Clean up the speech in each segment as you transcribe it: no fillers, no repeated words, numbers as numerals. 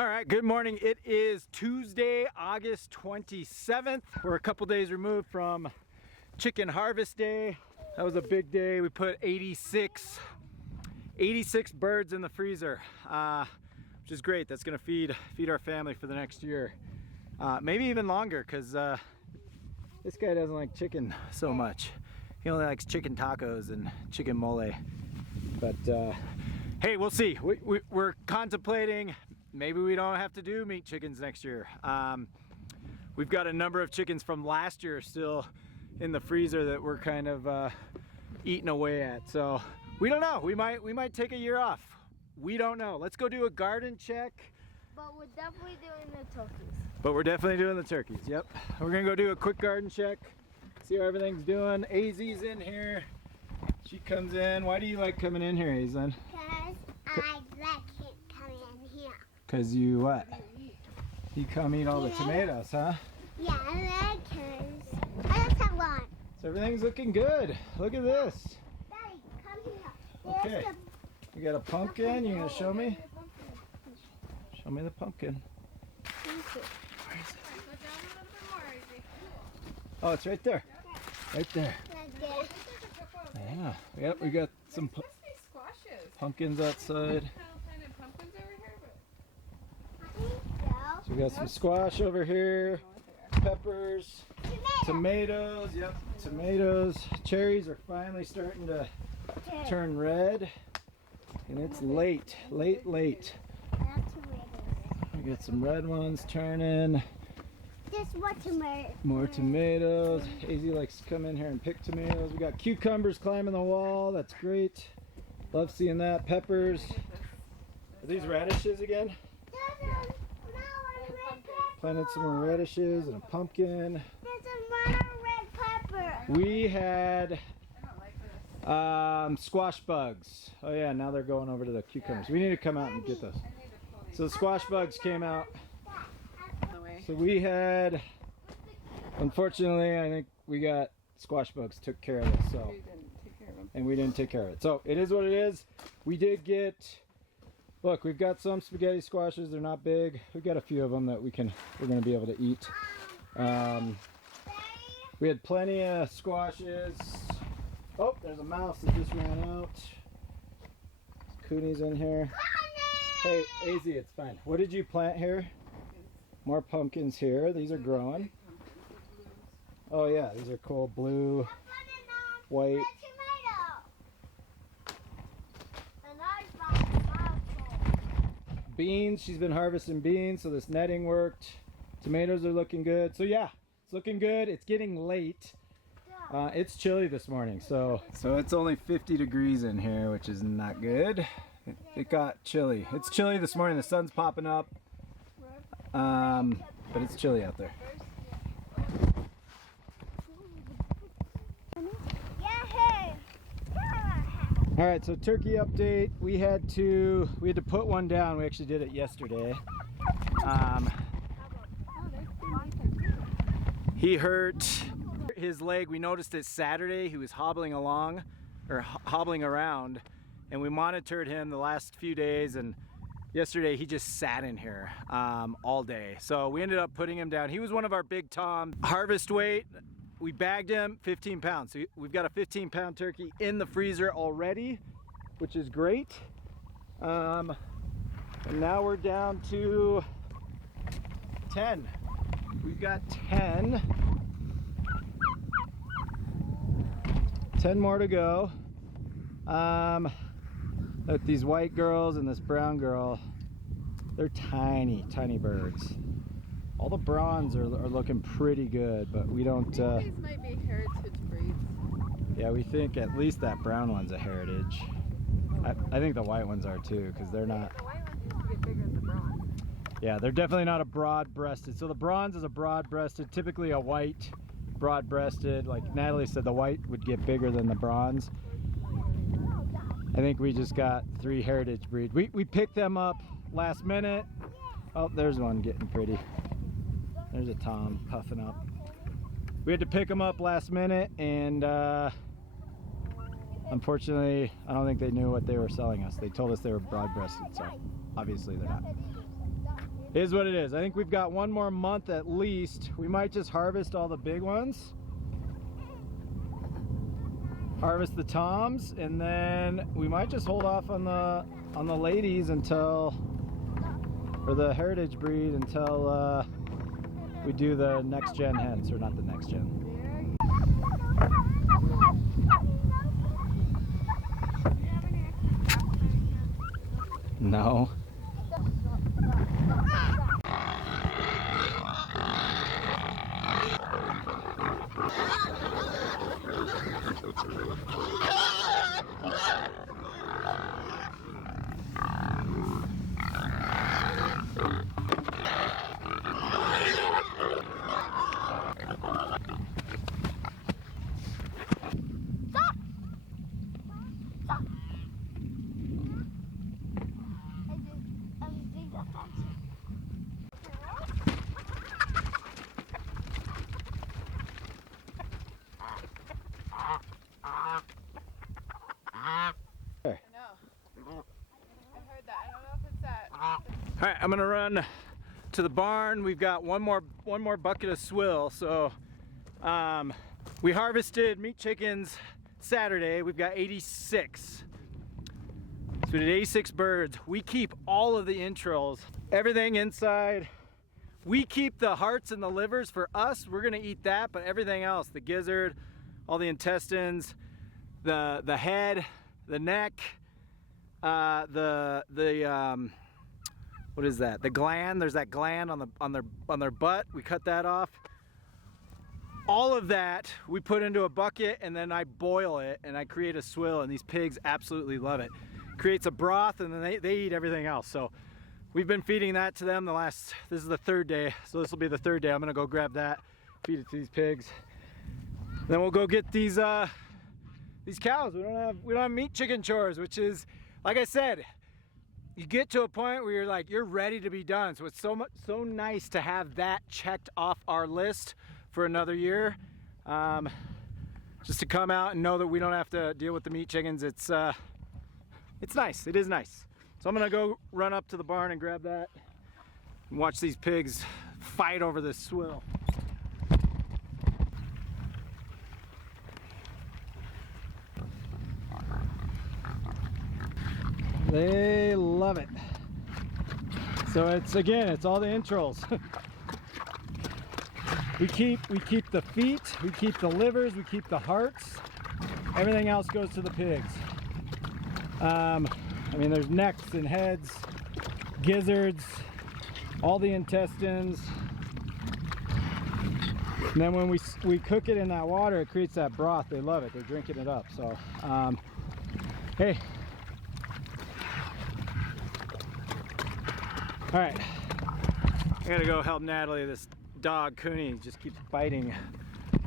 All right, good morning. It is Tuesday, August 27th. We're a couple days removed from chicken harvest day. That was a big day. We put 86 birds in the freezer, which is great. That's gonna feed our family for the next year. Maybe even longer, because this guy doesn't like chicken so much. He only likes chicken tacos and chicken mole. But hey, we'll see. We're contemplating, maybe we don't have to do meat chickens next year. We've got a number of chickens from last year still in the freezer that we're kind of eating away at. So we don't know. We might take a year off. We don't know. Let's go do a garden check. But we're definitely doing the turkeys. But we're definitely doing the turkeys. Yep. We're gonna go do a quick garden check. See how everything's doing. AZ's in here. She comes in. Why do you like coming in here, Aizen? Because I like it coming in here. Because you what? You come eat all the tomatoes, huh? Yeah, I like it. I just have one. So everything's looking good. Look at this. Daddy, come here. Okay. We got a pumpkin. You gonna show me? Show me the pumpkin. Where is it? Oh, it's right there. Right there. Yeah. Yep, we got some pumpkins outside. So we got some squash over here, peppers, tomatoes. Yep, tomatoes. Cherries are finally starting to turn red, and it's late. We got some red ones turning. Just what tomatoes? More tomatoes. AZ likes to come in here and pick tomatoes. We got cucumbers climbing the wall. That's great. Love seeing that. Peppers. Are these radishes again? Planted some more radishes and a pumpkin. There's another red pepper. We had squash bugs. Oh yeah, now they're going over to the cucumbers. We need to come out and get those. So the squash bugs came out. So we had, unfortunately, I think we got squash bugs took care of this. So, and we didn't take care of it. So it is what it is. We did get, look, we've got some spaghetti squashes. They're not big. We've got a few of them that we're going to be able to eat. We had plenty of squashes. Oh, there's a mouse that just ran out. Cooney's in here. Hey, AZ, it's fine. What did you plant here? More pumpkins here. These are growing. Oh yeah, these are cool. Blue, white. Beans. She's been harvesting beans, so this netting worked. Tomatoes are looking good. So yeah, it's looking good. It's getting late. It's chilly this morning, so it's only 50 degrees in here, which is not good. It got chilly. It's chilly this morning. The sun's popping up. But it's chilly out there. All right, so turkey update. We had to put one down. We actually did it yesterday. He hurt his leg. We noticed it Saturday. He was hobbling along, or hobbling around, and we monitored him the last few days, and yesterday he just sat in here all day. So we ended up putting him down. He was one of our big tom. Harvest weight, we bagged him 15 pounds. So we've got a 15-pound turkey in the freezer already, which is great. And now we're down to 10. We've got 10 more to go. Look, these white girls and this brown girl, they're tiny birds. All the bronze are looking pretty good, but we don't. These might be heritage breeds. Yeah, we think at least that brown one's a heritage. I think the white ones are too, because they're not. The white ones used to get bigger than the bronze. Yeah, they're definitely not a broad-breasted. So the bronze is a broad-breasted, typically a white broad-breasted. Like Natalie said, the white would get bigger than the bronze. I think we just got 3 heritage breeds. We picked them up last minute. Oh, there's one getting pretty. There's a tom puffing up. We had to pick them up last minute, and unfortunately, I don't think they knew what they were selling us. They told us they were broad-breasted, so obviously they're not. Is what it is. I think we've got one more month at least. We might just harvest all the big ones. Harvest the toms, and then we might just hold off on the ladies until, or the heritage breed until we do the next gen hens, or not the next gen. No. All right, I'm gonna run to the barn. We've got one more bucket of swill. So we harvested meat chickens Saturday. We've got 86. So we did 86 birds. We keep all of the entrails, everything inside. We keep the hearts and the livers for us. We're gonna eat that, but everything else, the gizzard, all the intestines, the head, the neck, what is that? The gland. There's that gland on their butt. We cut that off. All of that we put into a bucket, and then I boil it and I create a swill, and these pigs absolutely love it. Creates a broth, and then they eat everything else. So we've been feeding that to them this is the third day. So this will be the third day. I'm gonna go grab that, feed it to these pigs. Then we'll go get these cows. We don't have meat chicken chores, which is, like I said, you get to a point where you're ready to be done. So it's so nice to have that checked off our list for another year. Just to come out and know that we don't have to deal with the meat chickens. It's nice. It is nice. So I'm gonna go run up to the barn and grab that and watch these pigs fight over this swill. They love it. So it's all the entrails. we keep the feet, we keep the livers, we keep the hearts. Everything else goes to the pigs. I mean, there's necks and heads, gizzards, all the intestines. And then when we cook it in that water, it creates that broth. They love it. They're drinking it up. So, hey. All right, I gotta go help Natalie. This dog, Cooney, just keeps biting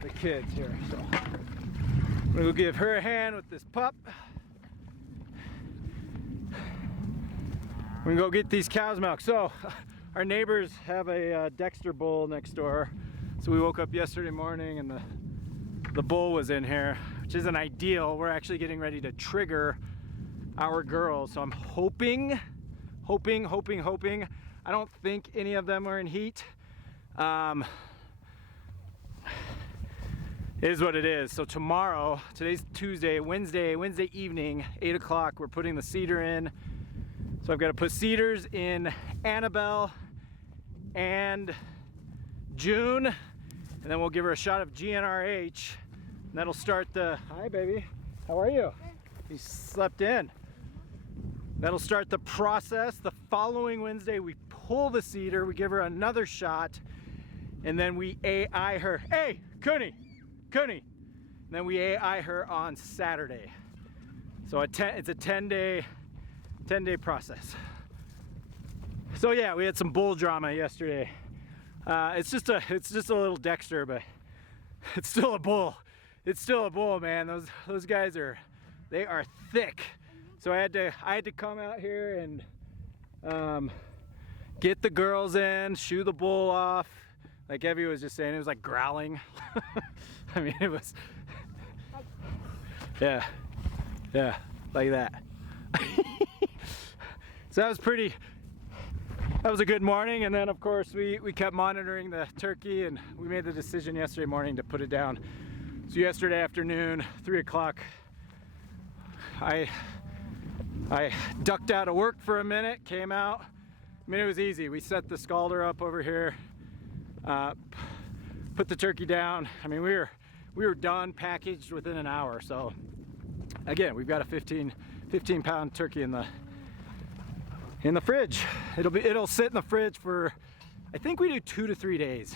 the kids here. So I'm gonna go give her a hand with this pup. We're gonna go get these cows' milk. So our neighbors have a Dexter bull next door. So we woke up yesterday morning and the bull was in here, which isn't ideal. We're actually getting ready to trigger our girls. So I'm hoping. I don't think any of them are in heat. It is what it is. So tomorrow, today's Tuesday, Wednesday evening, 8 o'clock, we're putting the cedar in. So I've got to put cedars in Annabelle and June, and then we'll give her a shot of GnRH, and that'll start the, hi baby, how are you? You slept in. That'll start the process. The following Wednesday, we pull the cedar, we give her another shot, and then we AI her. Hey, Cooney. And then we AI her on Saturday. So it's a 10-day process. So yeah, we had some bull drama yesterday. It's just a little Dexter, but it's still a bull. It's still a bull, man. Those guys are thick. So I had to come out here and get the girls in, shoo the bull off. Like Evie was just saying, it was like growling. I mean, it was, yeah, like that. So that was pretty that was a good morning, and then of course we kept monitoring the turkey, and we made the decision yesterday morning to put it down. So yesterday afternoon, 3 o'clock, I ducked out of work for a minute, came out. I mean, it was easy. We set the scalder up over here, put the turkey down. I mean, we were done, packaged within an hour. So again, we've got a 15 pound turkey in the fridge. It'll sit in the fridge for, I think we do 2 to 3 days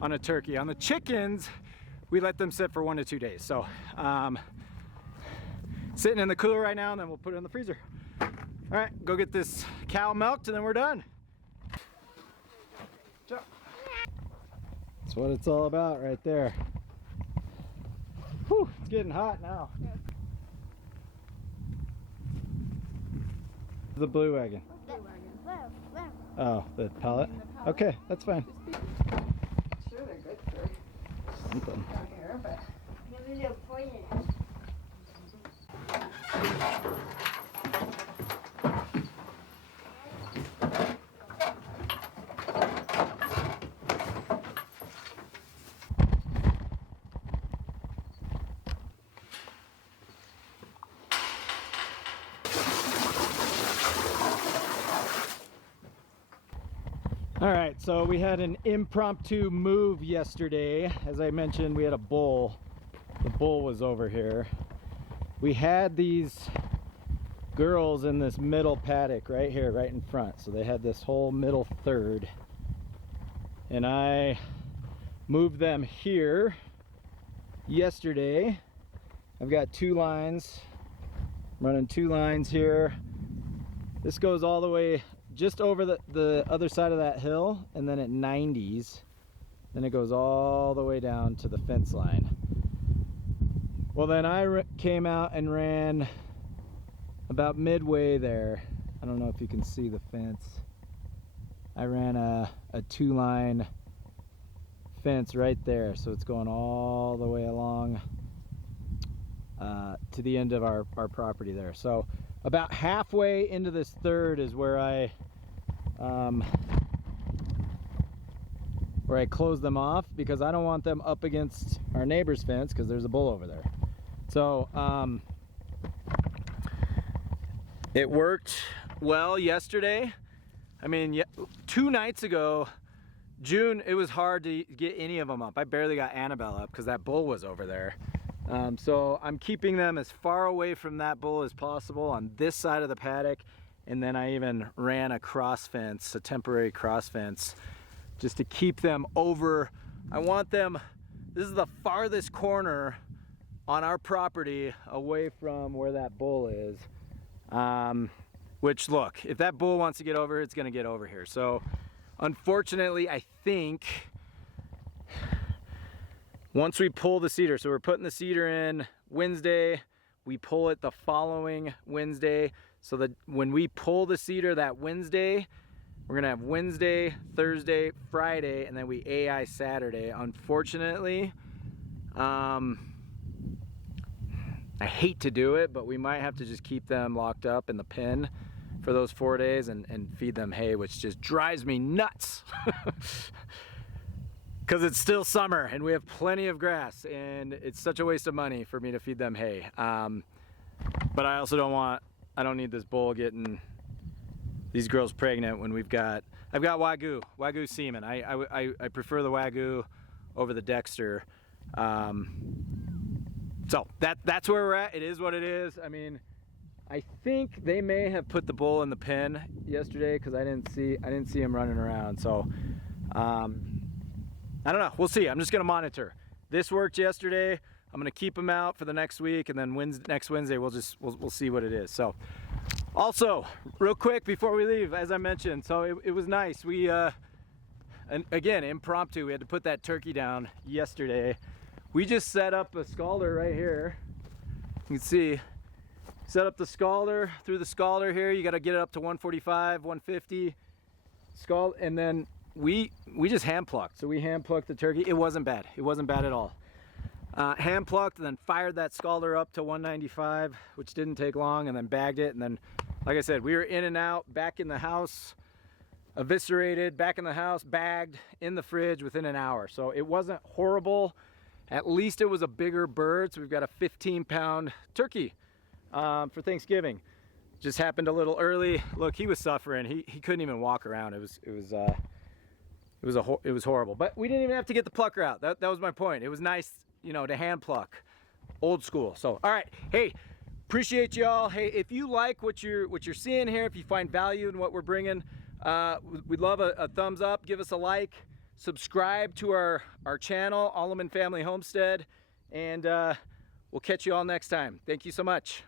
on a turkey. On the chickens, we let them sit for 1 to 2 days. So sitting in the cooler right now, and then we'll put it in the freezer. All right, go get this cow milked, and then we're done. That's what it's all about right there. Whew, it's getting hot now. The blue wagon. Oh, the pallet? Okay, that's fine. Sure, they're good for Something. down here, but All right, so we had an impromptu move yesterday. As I mentioned, we had a bull. The bull was over here. We had these girls in this middle paddock right here, right in front. So they had this whole middle third. And I moved them here yesterday. I've got 2 lines. I'm running 2 lines here. This goes all the way just over the other side of that hill, and then it 90s. Then it goes all the way down to the fence line. Well, then I came out and ran about midway there. I don't know if you can see the fence. I ran a 2-line fence right there, so it's going all the way along to the end of our property there. So about halfway into this third is where I close them off, because I don't want them up against our neighbor's fence, because there's a bull over there. So it worked well yesterday. I mean, 2 nights ago, June, it was hard to get any of them up. I barely got Annabelle up because that bull was over there. So I'm keeping them as far away from that bull as possible on this side of the paddock. And then I even ran a cross fence, a temporary cross fence, just to keep them over. I want them, this is the farthest corner on our property away from where that bull is. Which, look, if that bull wants to get over, it's gonna get over here. So unfortunately, I think once we pull the cedar, so we're putting the cedar in Wednesday, we pull it the following Wednesday, so that when we pull the cedar that Wednesday, we're gonna have Wednesday, Thursday, Friday, and then we AI Saturday. Unfortunately, I hate to do it, but we might have to just keep them locked up in the pen for those 4 days and feed them hay, which just drives me nuts. Because it's still summer and we have plenty of grass, and it's such a waste of money for me to feed them hay. But I also I don't need this bull getting these girls pregnant when I've got Wagyu semen. I prefer the Wagyu over the Dexter. So that's where we're at. It is what it is. I mean, I think they may have put the bull in the pen yesterday, because I didn't see him running around. So I don't know. We'll see. I'm just gonna monitor. This worked yesterday. I'm gonna keep them out for the next week, and then next Wednesday we'll see what it is. So, also, real quick before we leave, as I mentioned, so it was nice. We and again, impromptu. We had to put that turkey down yesterday. We just set up a scalder right here. You can see, set up the scalder. Through the scalder here, you got to get it up to 145, 150 scald, and then we just hand plucked. So we hand plucked the turkey. It wasn't bad. It wasn't bad at all. Hand plucked, and then fired that scalder up to 195, which didn't take long, and then bagged it. And then, like I said, we were in and out, back in the house eviscerated, back in the house, bagged, in the fridge within an hour. So it wasn't horrible. At least it was a bigger bird. So we've got a 15-pound turkey for Thanksgiving. Just happened a little early. Look, he was suffering. He couldn't even walk around. It was horrible. But we didn't even have to get the plucker out. That was my point. It was nice, you know, to hand pluck, old school. So, all right, hey, appreciate y'all. Hey, if you like what you're seeing here, if you find value in what we're bringing, we'd love a thumbs up. Give us a like. Subscribe to our channel, Aleman Family Homestead, and we'll catch you all next time. Thank you so much.